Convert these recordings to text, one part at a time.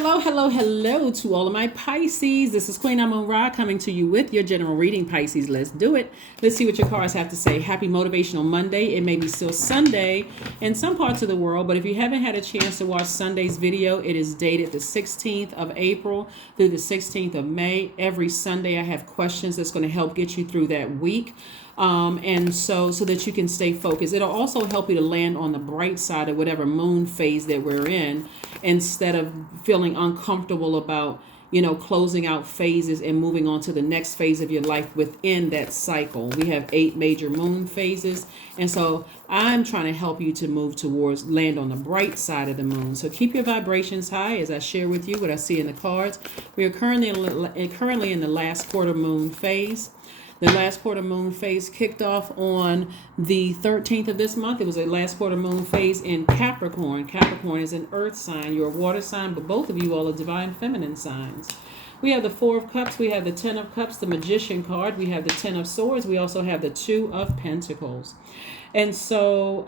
Hello to all of my Pisces. This is Queen Amon-Ra coming to you with your general reading, Pisces. Let's do it. Let's see what your cards have to say. Happy Motivational Monday. It may be still Sunday in some parts of the world, but if you haven't had a chance to watch Sunday's video, it is dated the 16th of April through the 16th of May. Every Sunday I have questions that's going to help get you through that week. And so that you can stay focused. It'll also help you to land on the bright side of whatever moon phase that we're in, instead of feeling uncomfortable about, closing out phases and moving on to the next phase of your life within that cycle. We have 8 major moon phases. And so I'm trying to help you to move towards land on the bright side of the moon. So keep your vibrations high as I share with you what I see in the cards. We are currently in the last quarter moon phase. The last quarter moon phase kicked off on the 13th of this month. It was a last quarter moon phase in Capricorn. Capricorn is an earth sign. You're a water sign, but both of you all are divine feminine signs. We have the 4 of Cups. We have the 10 of Cups, the Magician card. We have the 10 of Swords. We also have the 2 of Pentacles. And so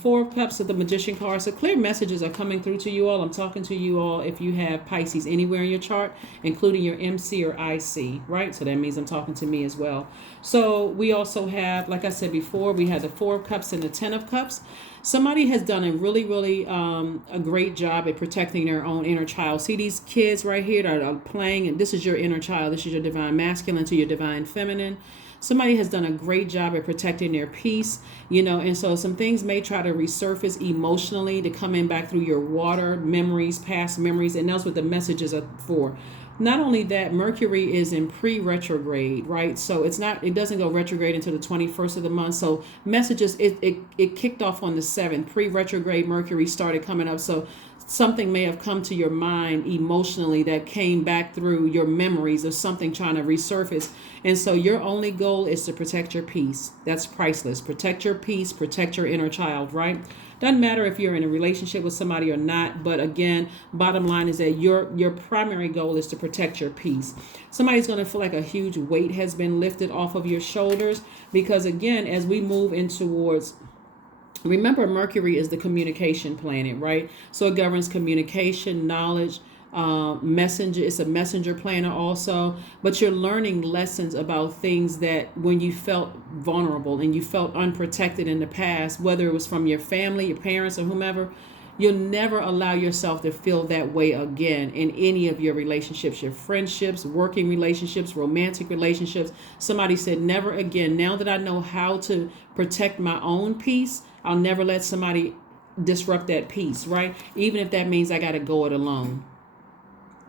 4 of Cups of the Magician card. So clear messages are coming through to you all. I'm talking to you all if you have Pisces anywhere in your chart, including your MC or IC, right? So that means I'm talking to me as well. So we also have, like I said before, we have the 4 of Cups and the 10 of Cups. Somebody has done a really a great job at protecting their own inner child. See these kids right here that are playing, and this is your inner child. This is your divine masculine to your divine feminine. Somebody has done a great job at protecting their peace, and so some things may try to resurface emotionally to come in back through your water memories, past memories, and that's what the messages are for. Not only that, Mercury is in pre-retrograde, right? So it doesn't go retrograde until the 21st of the month. So messages, it kicked off on the 7th. Pre-retrograde Mercury started coming up. So something may have come to your mind emotionally that came back through your memories of something trying to resurface. And so your only goal is to protect your peace. That's priceless. Protect your peace, protect your inner child, right? Doesn't matter if you're in a relationship with somebody or not, but again, bottom line is that your primary goal is to protect your peace. Somebody's going to feel like a huge weight has been lifted off of your shoulders, because again, as we move in towards, remember, Mercury is the communication planet, right? So it governs communication, knowledge, messenger. It's a messenger planet also, but you're learning lessons about things that when you felt vulnerable and you felt unprotected in the past, whether it was from your family, your parents, or whomever, you'll never allow yourself to feel that way again in any of your relationships, your friendships, working relationships, romantic relationships. Somebody said, never again. Now that I know how to protect my own peace, I'll never let somebody disrupt that peace, right? Even if that means I got to go it alone.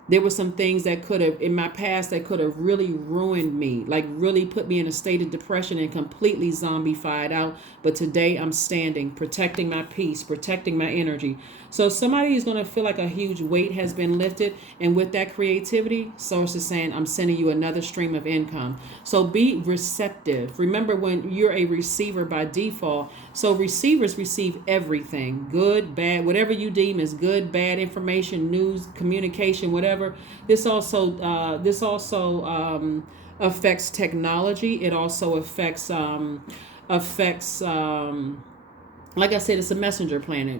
There were some things that could have, in my past, that could have really ruined me, like really put me in a state of depression and completely zombified out. But today I'm standing, protecting my peace, protecting my energy. So somebody is going to feel like a huge weight has been lifted. And with that creativity, Source is saying, I'm sending you another stream of income. So be receptive. Remember, when you're a receiver by default, so receivers receive everything, good, bad, whatever you deem as good, bad information, news, communication, whatever. This also affects technology. It also affects like I said, it's a messenger planet.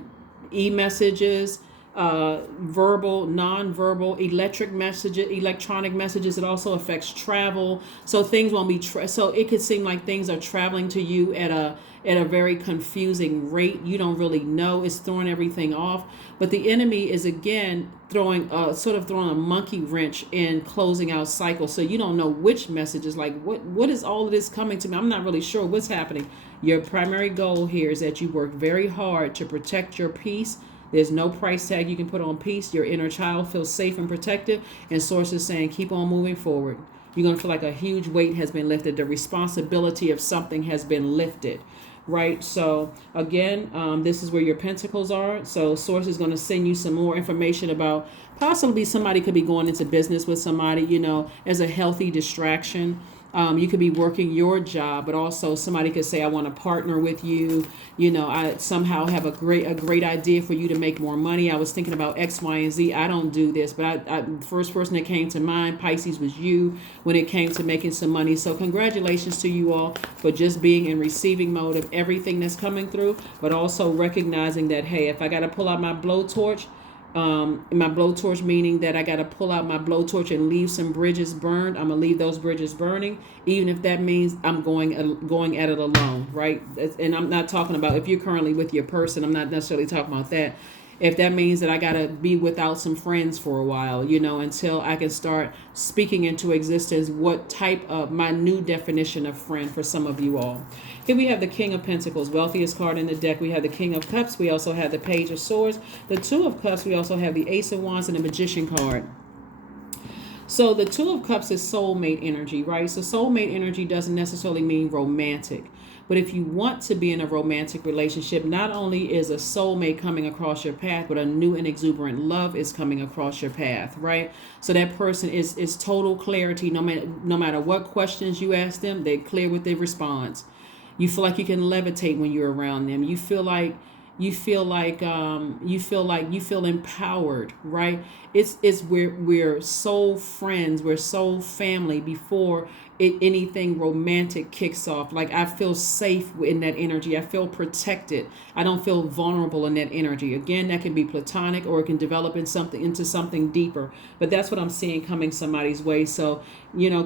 E-messages, verbal, non-verbal, electronic messages. It also affects travel. So things won't be so it could seem like things are traveling to you at a very confusing rate. You don't really know. It's throwing everything off. But the enemy is again throwing a monkey wrench in closing out cycles. So you don't know which messages, like what is all of this coming to me? I'm not really sure what's happening. Your primary goal here is that you work very hard to protect your peace. There's no price tag you can put on peace. Your inner child feels safe and protected. And Source is saying, keep on moving forward. You're going to feel like a huge weight has been lifted. The responsibility of something has been lifted, right? So again, this is where your pentacles are. So Source is going to send you some more information about possibly somebody could be going into business with somebody, as a healthy distraction. You could be working your job, but also somebody could say, I want to partner with you. I somehow have a great idea for you to make more money. I was thinking about X, Y, and Z. I don't do this, but the first person that came to mind, Pisces, was you when it came to making some money. So congratulations to you all for just being in receiving mode of everything that's coming through, but also recognizing that, hey, if I got to pull out my blowtorch, My blowtorch meaning that I got to pull out my blowtorch and leave some bridges burned. I'm gonna leave those bridges burning, even if that means I'm going at it alone, right? And I'm not talking about if you're currently with your person. I'm not necessarily talking about that. If that means that I got to be without some friends for a while, until I can start speaking into existence what type of my new definition of friend for some of you all. Here we have the King of Pentacles, wealthiest card in the deck. We have the King of Cups. We also have the Page of Swords, the Two of Cups. We also have the Ace of Wands and the Magician card. So the Two of Cups is soulmate energy, right? So soulmate energy doesn't necessarily mean romantic. But if you want to be in a romantic relationship, not only is a soulmate coming across your path, but a new and exuberant love is coming across your path, right? So that person is total clarity. No matter what questions you ask them, they're clear with their response. You feel like you can levitate when you're around them. You feel empowered, right? It's we're soul friends, we're soul family before anything romantic kicks off. Like, I feel safe in that energy. I feel protected. I don't feel vulnerable in that energy. Again, that can be platonic or it can develop into something deeper. But that's what I'm seeing coming somebody's way. So,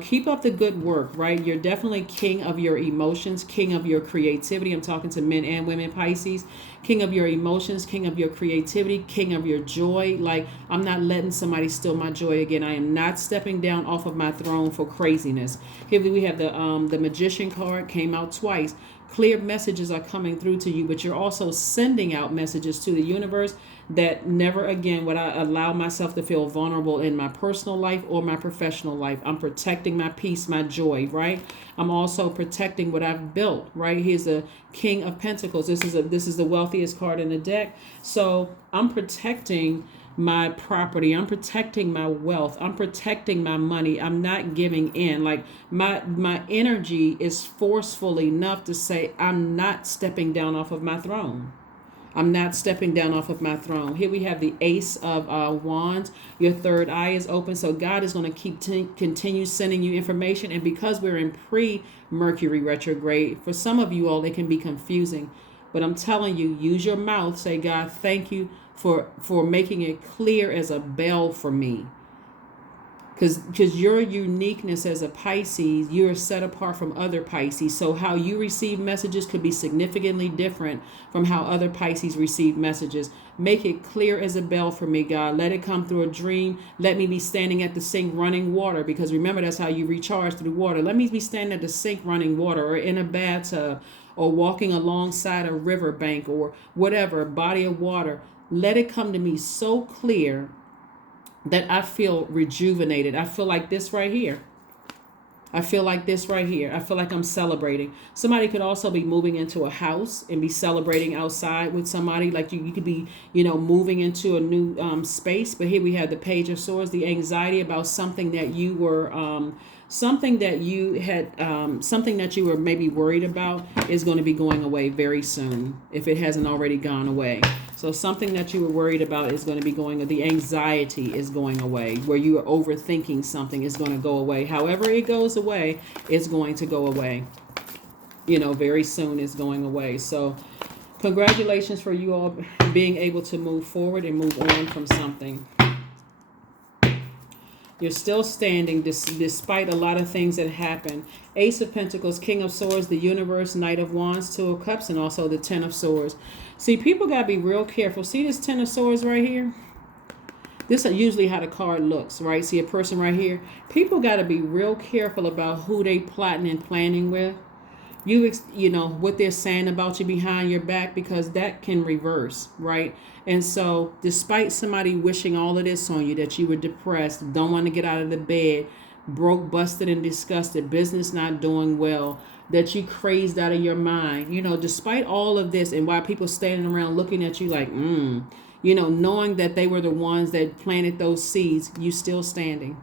keep up the good work, right? You're definitely king of your emotions, king of your creativity. I'm talking to men and women, Pisces. King of your emotions, king of your creativity, king of your joy. Like, I'm not letting somebody steal my joy again. I am not stepping down off of my throne for craziness. Here we have the Magician card, came out twice. Clear messages are coming through to you, but you're also sending out messages to the universe that never again would I allow myself to feel vulnerable in my personal life or my professional life. I'm protecting my peace, my joy, right? I'm also protecting what I've built, right? Here's a King of Pentacles. This is the wealthiest card in the deck. So I'm protecting my property. I'm protecting my wealth. I'm protecting my money. I'm not giving in. Like, my energy is forceful enough to say I'm not stepping down off of my throne. I'm not stepping down off of my throne. Here we have the Ace of Wands. Your third eye is open. So God is going to continue sending you information. And because we're in pre-Mercury retrograde, for some of you all, it can be confusing. But I'm telling you, use your mouth. Say, God, thank you for making it clear as a bell for me. Because your uniqueness as a Pisces, you're set apart from other Pisces. So how you receive messages could be significantly different from how other Pisces receive messages. Make it clear as a bell for me, God. Let it come through a dream. Let me be standing at the sink running water, because remember, that's how you recharge through water. Let me be standing at the sink running water, or in a bathtub, or walking alongside a riverbank, or whatever, body of water. Let it come to me so clear that I feel rejuvenated. I feel like this right here. I feel like I'm celebrating. Somebody could also be moving into a house and be celebrating outside with somebody. Like you could be, moving into a new space. But here we have the Page of Swords, the anxiety about something that you were, something that you were maybe worried about is going to be going away very soon, if it hasn't already gone away. So something that you were worried about is going to be the anxiety is going away, where you are overthinking something is going to go away. However it goes away, it's going to go away. Very soon it's going away. So congratulations for you all being able to move forward and move on from something. You're still standing despite a lot of things that happen. Ace of Pentacles, King of Swords, the Universe, Knight of Wands, Two of Cups, and also the Ten of Swords. See, people got to be real careful. See this Ten of Swords right here? This is usually how the card looks, right? See a person right here? People got to be real careful about who they plotting and planning with. What they're saying about you behind your back, because that can reverse, right? And so despite somebody wishing all of this on you, that you were depressed, don't want to get out of the bed, broke, busted, and disgusted, business not doing well, that you crazed out of your mind, despite all of this, and why people standing around looking at you like, knowing that they were the ones that planted those seeds, you still standing.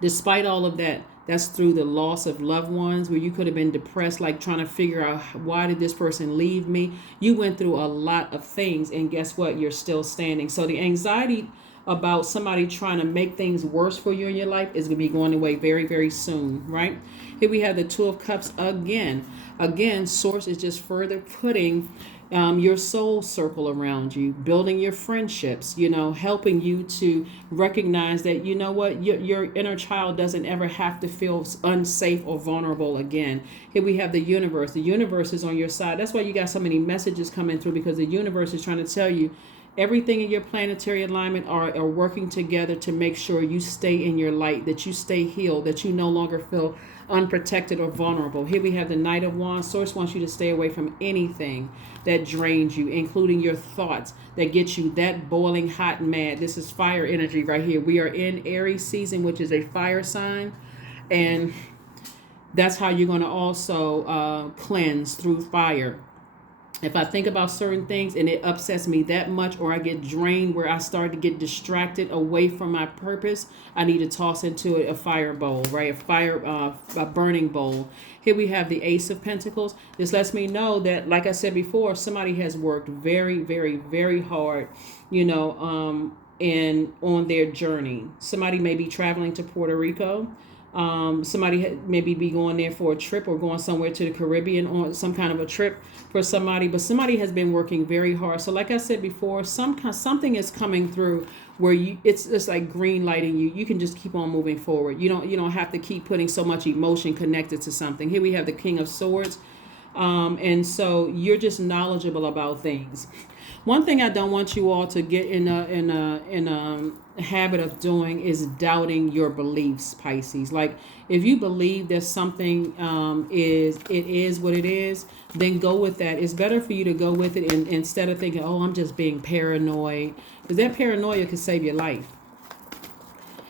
Despite all of that, that's through the loss of loved ones, where you could have been depressed, like trying to figure out, why did this person leave me? You went through a lot of things, and guess what? You're still standing. So the anxiety about somebody trying to make things worse for you in your life is going to be going away very, very soon, right? Here we have the Two of Cups again. Again, Source is just further putting your soul circle around you, building your friendships, helping you to recognize that, what, your inner child doesn't ever have to feel unsafe or vulnerable again. Here we have the universe. The universe is on your side. That's why you got so many messages coming through, because the universe is trying to tell you everything in your planetary alignment are working together to make sure you stay in your light, that you stay healed, that you no longer feel unprotected or vulnerable. Here we have the Knight of Wands. Source wants you to stay away from anything that drains you, including your thoughts that get you that boiling hot and mad. This is fire energy right here. We are in Aries season, which is a fire sign, and that's how you're going to also cleanse through fire. If I think about certain things and it upsets me that much, or I get drained where I start to get distracted away from my purpose, I need to toss into it a fire bowl, right? A burning bowl. Here we have the Ace of Pentacles. This lets me know that, like I said before, somebody has worked very, very, very hard, and on their journey. Somebody may be traveling to Puerto Rico. Somebody maybe be going there for a trip, or going somewhere to the Caribbean on some kind of a trip for somebody, but somebody has been working very hard. So like I said before, something is coming through where it's like green lighting you. You can just keep on moving forward. You don't have to keep putting so much emotion connected to something. Here we have the King of Swords. And so you're just knowledgeable about things. One thing I don't want you all to get in a habit of doing is doubting your beliefs, Pisces. Like, if you believe that something is what it is, then go with that. It's better for you to go with it instead of thinking, oh, I'm just being paranoid, because that paranoia could save your life.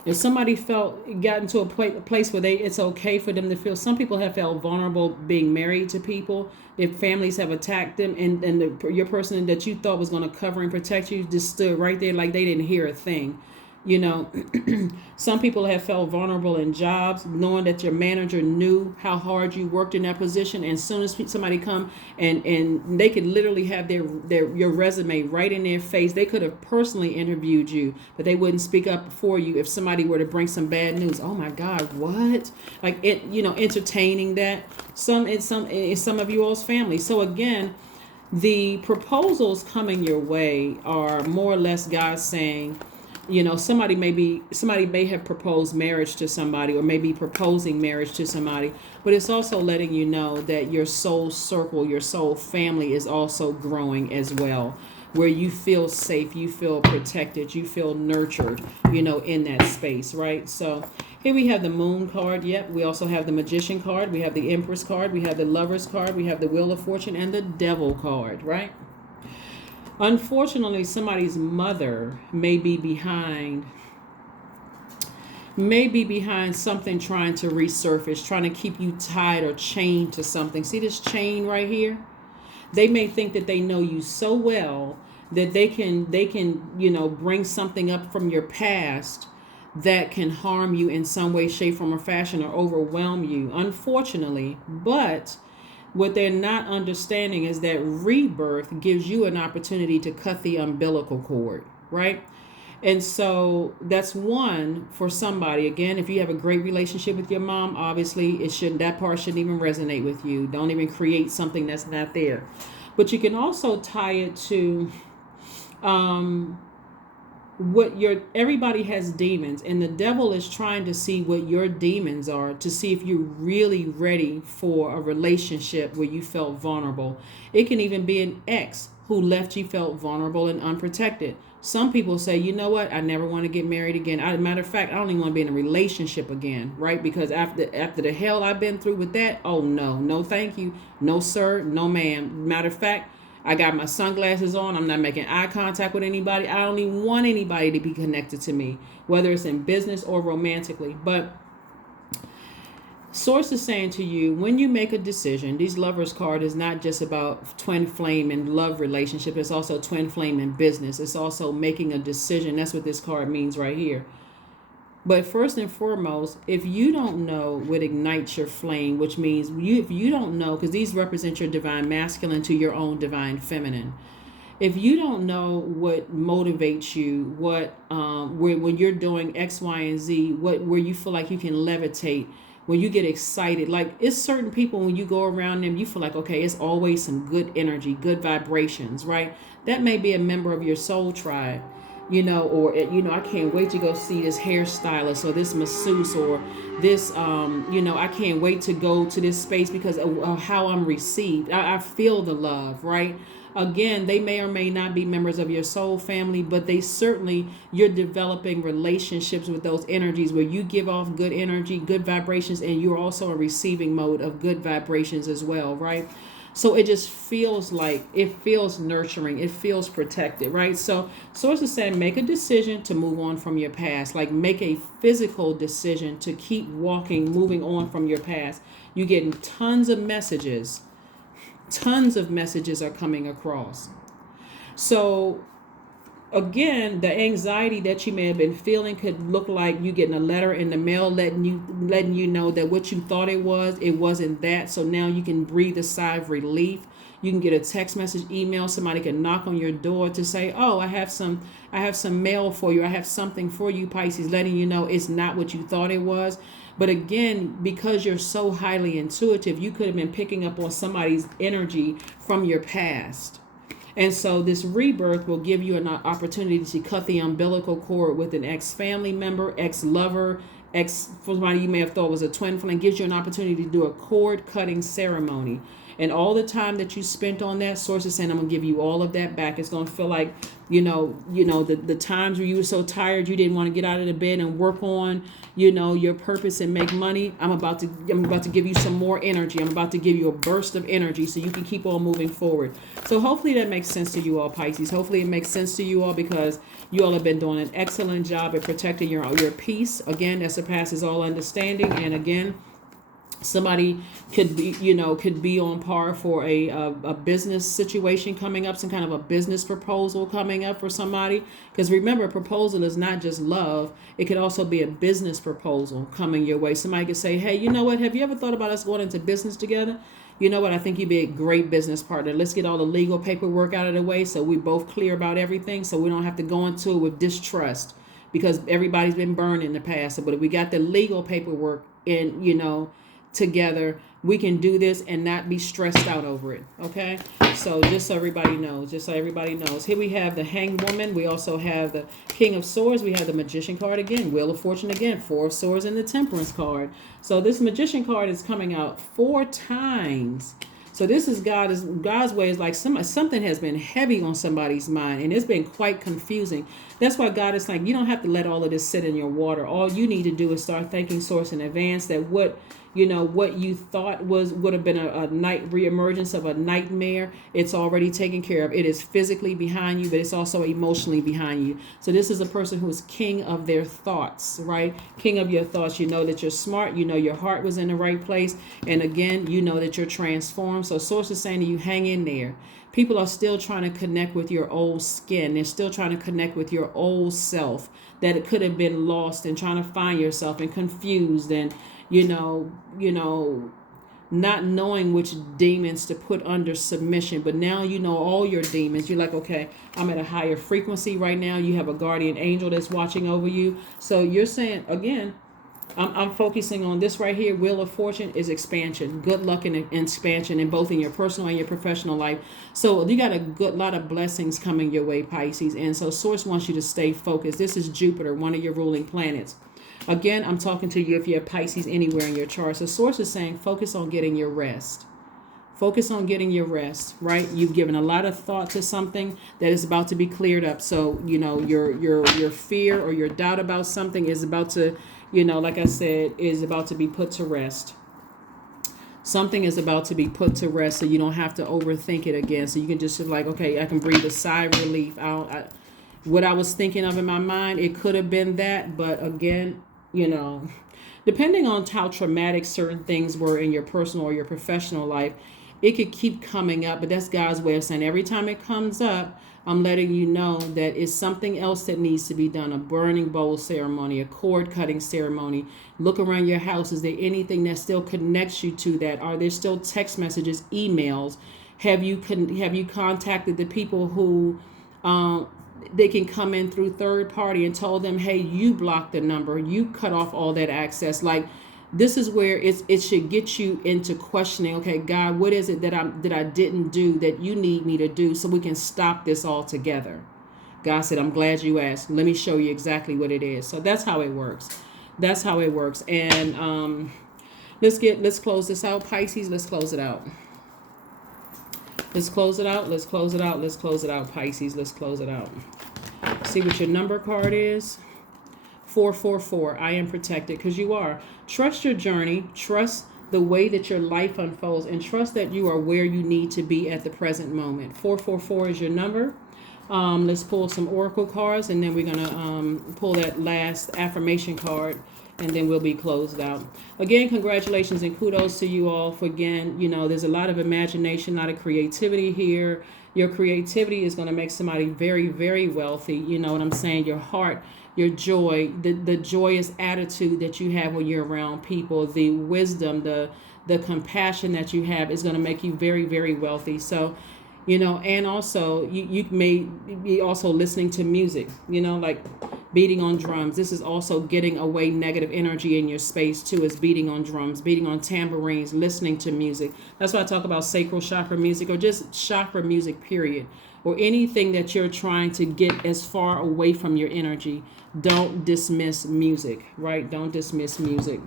If somebody got into a place where it's okay for them to feel, some people have felt vulnerable being married to people. If families have attacked them, and your person that you thought was going to cover and protect you just stood right there like they didn't hear a thing. Some people have felt vulnerable in jobs, knowing that your manager knew how hard you worked in that position, and as soon as somebody come and they could literally have your resume right in their face. They could have personally interviewed you, but they wouldn't speak up for you if somebody were to bring some bad news. Oh my God, what? Like it, entertaining that. Some of you all's family. So again, the proposals coming your way are more or less God saying, somebody may have proposed marriage to somebody, or maybe proposing marriage to somebody, but it's also letting you know that your soul circle, your soul family is also growing as well, where you feel safe, you feel protected, you feel nurtured, in that space, right? So here we have the Moon card. Yep. We also have the Magician card. We have the Empress card. We have the Lovers card. We have the Wheel of Fortune and the Devil card, right? Unfortunately, somebody's mother may be behind something trying to resurface, trying to keep you tied or chained to something. See this chain right here? They may think that they know you so well that they can bring something up from your past that can harm you in some way, shape, form, or fashion, or overwhelm you, unfortunately. But what they're not understanding is that rebirth gives you an opportunity to cut the umbilical cord, right? And so that's one for somebody. Again, if you have a great relationship with your mom, obviously that part shouldn't even resonate with you. Don't even create something that's not there. But you can also tie it to everybody has demons, and the devil is trying to see what your demons are, to see if you're really ready for a relationship where you felt vulnerable. It can even be an ex who left you, felt vulnerable and unprotected. Some people say, you know what, I never want to get married again. Matter of fact, I don't even want to be in a relationship again, right? Because after the hell I've been through with that, oh no thank you, no sir, no ma'am. Matter of fact, I got my sunglasses on. I'm not making eye contact with anybody. I don't even want anybody to be connected to me, whether it's in business or romantically. But Source is saying to you, when you make a decision, these Lovers card is not just about twin flame and love relationship. It's also twin flame in business. It's also making a decision. That's what this card means right here. But first and foremost, if you don't know what ignites your flame, which means if you don't know, because these represent your divine masculine to your own divine feminine. If you don't know what motivates you, when you're doing X, Y, and Z, where you feel like you can levitate, when you get excited. Like, it's certain people, when you go around them, you feel like, okay, it's always some good energy, good vibrations, right? That may be a member of your soul tribe, or, I can't wait to go see this hairstylist or this masseuse or this, I can't wait to go to this space because of how I'm received. I feel the love, right? Again, they may or may not be members of your soul family, but they certainly, you're developing relationships with those energies where you give off good energy, good vibrations, and you're also in receiving mode of good vibrations as well, right? So it just feels like, it feels nurturing, it feels protected, right? So source is saying, make a decision to move on from your past. Like, make a physical decision to keep walking, moving on from your past. You're getting tons of messages are coming across. So again, the anxiety that you may have been feeling could look like you getting a letter in the mail letting you know that what you thought it wasn't that. So now you can breathe a sigh of relief. You can get a text message, email, somebody can knock on your door to say, oh, I have some mail for you, I have something for you, Pisces, letting you know it's not what you thought it was. But again, because you're so highly intuitive, you could have been picking up on somebody's energy from your past. And so this rebirth will give you an opportunity to cut the umbilical cord with an ex-family member, ex-lover, somebody you may have thought was a twin flame. Gives you an opportunity to do a cord cutting ceremony. And all the time that you spent on that, source is saying, I'm going to give you all of that back. It's going to feel like, the times where you were so tired, you didn't want to get out of the bed and work on, your purpose and make money. I'm about to give you some more energy. I'm about to give you a burst of energy so you can keep on moving forward. So hopefully that makes sense to you all, Pisces. Hopefully it makes sense to you all, because you all have been doing an excellent job at protecting your peace. Again, that surpasses all understanding. And again, somebody could be on par for a business situation coming up, some kind of a business proposal coming up for somebody. Because remember, a proposal is not just love. It could also be a business proposal coming your way. Somebody could say, hey, you know what? Have you ever thought about us going into business together? You know what? I think you'd be a great business partner. Let's get all the legal paperwork out of the way so we both clear about everything, so we don't have to go into it with distrust, because everybody's been burned in the past. But if we got the legal paperwork in, together, we can do this and not be stressed out over it. Okay, so just so everybody knows, here we have the Hanged Woman. We also have the King of Swords. We have the Magician card again, Wheel of Fortune again, Four of Swords, and the Temperance card. So this Magician card is coming out 4 times. So this is God's way. Is like something has been heavy on somebody's mind, and it's been quite confusing. That's why God is like, you don't have to let all of this sit in your water. All you need to do is start thanking Source in advance that what you thought would have been a night reemergence of a nightmare, it's already taken care of. It is physically behind you, but it's also emotionally behind you. So this is a person who is king of their thoughts, right? King of your thoughts. You know that you're smart. You know your heart was in the right place. And again, you know that you're transformed. So Source is saying to you, hang in there. People are still trying to connect with your old skin. They're still trying to connect with your old self that it could have been lost, and trying to find yourself and confused and, not knowing which demons to put under submission. But now you know all your demons. You're like, okay, I'm at a higher frequency right now. You have a guardian angel that's watching over you. So you're saying, again, I'm focusing on this right here. Wheel of Fortune is expansion, good luck and expansion in both in your personal and your professional life. So you got a good lot of blessings coming your way, Pisces. And so Source wants you to stay focused. This is Jupiter, one of your ruling planets. Again, I'm talking to you if you have Pisces anywhere in your chart. So Source is saying, focus on getting your rest. Focus on getting your rest, right? You've given a lot of thought to something that is about to be cleared up. So, your fear or your doubt about something is about to, like I said, is about to be put to rest. Something is about to be put to rest, so you don't have to overthink it again. So you can just like, okay, I can breathe a sigh of relief. What I was thinking of in my mind, it could have been that, but again, depending on how traumatic certain things were in your personal or your professional life, it could keep coming up. But that's God's way of saying, every time it comes up, I'm letting you know that it's something else that needs to be done. A burning bowl ceremony, a cord cutting ceremony. Look around your house. Is there anything that still connects you to that? Are there still text messages, emails? Have you contacted the people who they can come in through third party and told them, hey, you blocked the number, you cut off all that access? Like, this is where it should get you into questioning, okay, God, what is it that I didn't do that you need me to do so we can stop this all together? God said, I'm glad you asked. Let me show you exactly what it is. So that's how it works. That's how it works. And let's close this out, Pisces. Let's close it out. Let's close it out. Let's close it out. Let's close it out, Pisces. Let's close it out. See what your number card is. 444. I am protected, because you are. Trust your journey. Trust the way that your life unfolds, and trust that you are where you need to be at the present moment. 444 is your number. Let's pull some oracle cards, and then we're going to pull that last affirmation card, and then we'll be closed out. Again, congratulations and kudos to you all for, again, there's a lot of imagination, a lot of creativity here. Your creativity is going to make somebody very, very wealthy. You know what I'm saying? Your heart, your joy, the joyous attitude that you have when you're around people, the wisdom, the compassion that you have is going to make you very, very wealthy. So, and also you may be also listening to music, like beating on drums. This is also getting away negative energy in your space too, is beating on drums, beating on tambourines, listening to music. That's why I talk about sacral chakra music, or just chakra music, period, or anything that you're trying to get as far away from your energy. Don't dismiss music, right? Don't dismiss music.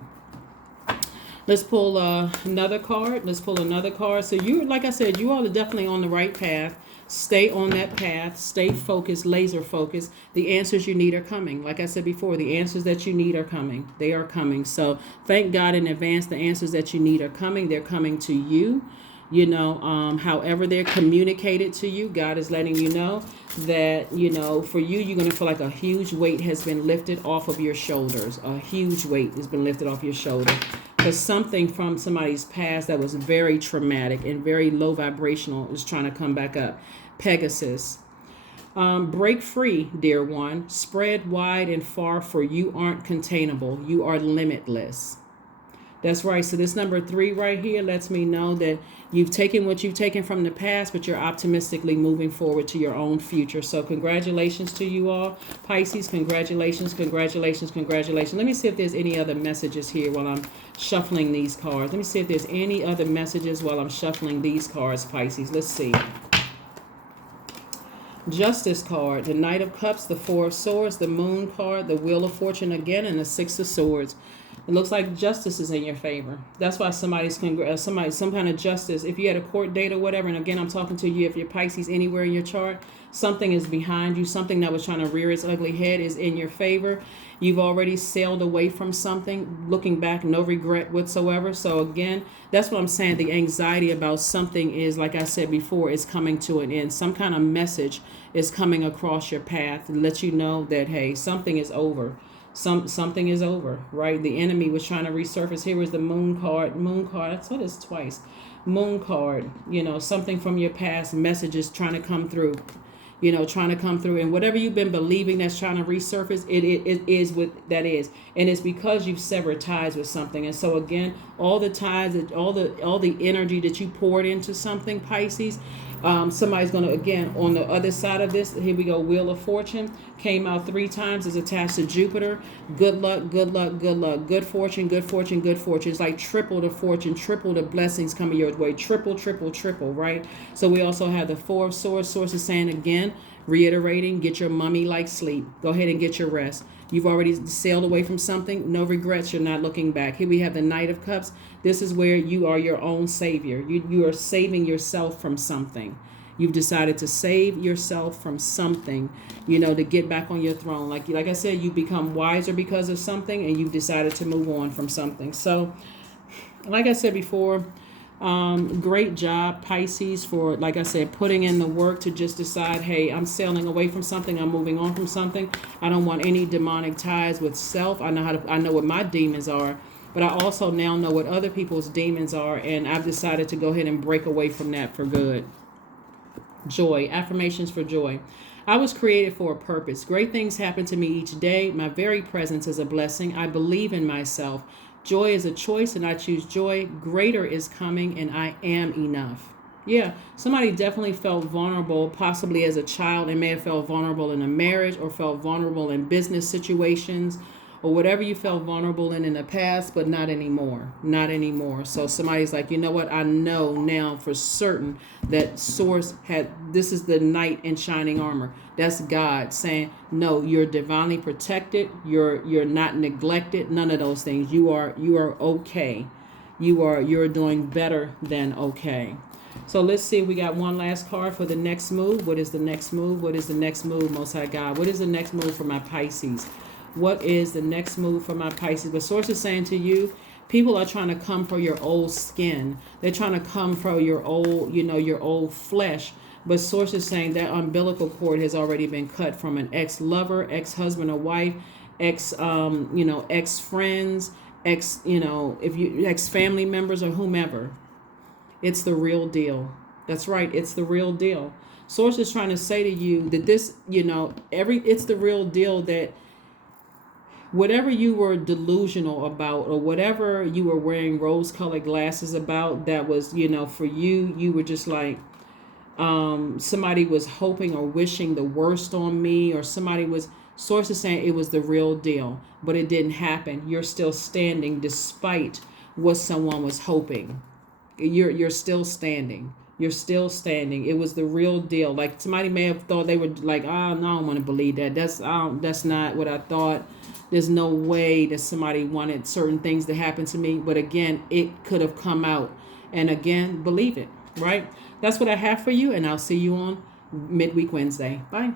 Let's pull another card. Let's pull another card. So you, like I said, you all are definitely on the right path. Stay on that path. Stay focused, laser focused. The answers you need are coming. Like I said before, the answers that you need are coming. They are coming. So thank God in advance. The answers that you need are coming. They're coming to you. However they're communicated to you, God is letting you know that, for you, you're going to feel like a huge weight has been lifted off of your shoulders. A huge weight has been lifted off your shoulder. Because something from somebody's past that was very traumatic and very low vibrational is trying to come back up. Pegasus. Break free, dear one. Spread wide and far, for you aren't containable. You are limitless. That's right. So this number 3 right here lets me know that you've taken what you've taken from the past, but you're optimistically moving forward to your own future. So congratulations to you all. Pisces, congratulations, congratulations, congratulations. Let me see if there's any other messages here while I'm shuffling these cards. Let me see if there's any other messages while I'm shuffling these cards, Pisces. Let's see. Justice card, the Knight of Cups, the Four of Swords, the Moon card, the Wheel of Fortune again, and the Six of Swords. It looks like justice is in your favor. That's why some kind of justice. If you had a court date or whatever, and again, I'm talking to you, if you're Pisces anywhere in your chart, something is behind you. Something that was trying to rear its ugly head is in your favor. You've already sailed away from something. Looking back, no regret whatsoever. So again, that's what I'm saying. The anxiety about something is, like I said before, is coming to an end. Some kind of message is coming across your path to let you know that, hey, something is over. Something is over, right? The enemy was trying to resurface. Here was the Moon card. Moon card. I saw this twice. Moon card. Something from your past, messages trying to come through. Trying to come through, and whatever you've been believing that's trying to resurface, it is what that is, and it's because you've severed ties with something. And so again, all the ties, all the energy that you poured into something, Pisces, somebody's going to, again, on the other side of this, here we go, Wheel of Fortune came out 3 times, is attached to Jupiter. Good luck, good luck, good luck, good fortune, good fortune, good fortune. It's like triple the fortune, triple the blessings coming your way, triple, triple, triple, right? So we also have the Four of Swords. Source is saying again, reiterating, get your mummy-like sleep. Go ahead and get your rest. You've already sailed away from something. No regrets. You're not looking back. Here we have the Knight of Cups. This is where you are your own savior. You are saving yourself from something. You've decided to save yourself from something, to get back on your throne. Like I said, you become wiser because of something, and you've decided to move on from something. So, like I said before, great job, Pisces, for, like I said, putting in the work to just decide, hey, I'm sailing away from something. I'm moving on from something. I don't want any demonic ties with self. I know what my demons are, but I also now know what other people's demons are, and I've decided to go ahead and break away from that for good. Joy, affirmations for joy. I was created for a purpose. Great things happen to me each day. My very presence is a blessing. I believe in myself. Joy is a choice, and I choose joy. Greater is coming, and I am enough. Yeah, somebody definitely felt vulnerable, possibly as a child, and may have felt vulnerable in a marriage, or felt vulnerable in business situations, or whatever you felt vulnerable in the past, but not anymore. Not anymore. So somebody's like, you know what? I know now for certain that Source this is the knight in shining armor. That's God saying, no, you're divinely protected. You're not neglected. None of those things. You are okay. You're doing better than okay. So let's see. We got one last card for the next move. What is the next move? What is the next move, Most High God? What is the next move for my Pisces? What is the next move for my Pisces? But Source is saying to you, people are trying to come for your old skin. They're trying to come for your old, your old flesh. But Source is saying that umbilical cord has already been cut from an ex-lover, ex-husband or wife, ex-friends, ex-family members or whomever. It's the real deal. That's right. It's the real deal. Source is trying to say to you that this, it's the real deal, that whatever you were delusional about, or whatever you were wearing rose-colored glasses about, that was, for you were just like, somebody was hoping or wishing the worst on me, or Source is saying it was the real deal, but it didn't happen. You're still standing despite what someone was hoping. You're still standing. You're still standing. It was the real deal. Like, somebody may have thought, they were like, oh, no, I don't want to believe that. That's not what I thought. There's no way that somebody wanted certain things to happen to me. But again, it could have come out. And again, believe it, right? That's what I have for you. And I'll see you on Midweek Wednesday. Bye.